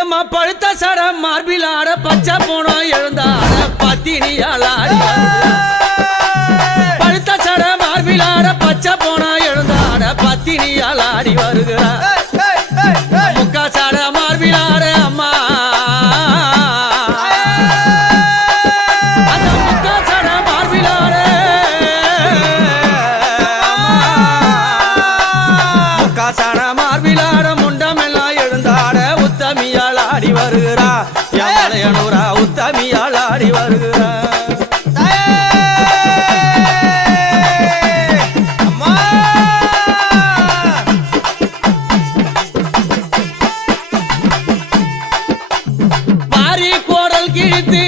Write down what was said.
எம்மா பழுத்த சட மார்பில் ஆட பச்சை போனோம் எழுந்தாட பத்தினியால் ஆடி பழுத்த சட மார்பில் ஆட பச்சை போனோம் எழுந்தாட பத்தினியால் ஆடி வருகிறார் முக்கா சட மார்பில் ஆட அம்மா அந்த முக்கா சட மார்பில் ஆட முக்கா சட மார்பில் ஆட முண்டமெல்லாம் எழுந்தாட உத்தமியால் ஆடி வருகிறா யானையனூரா உத்தமியால் ஆடி வருகிறா மாறி கோடல் கிழித்து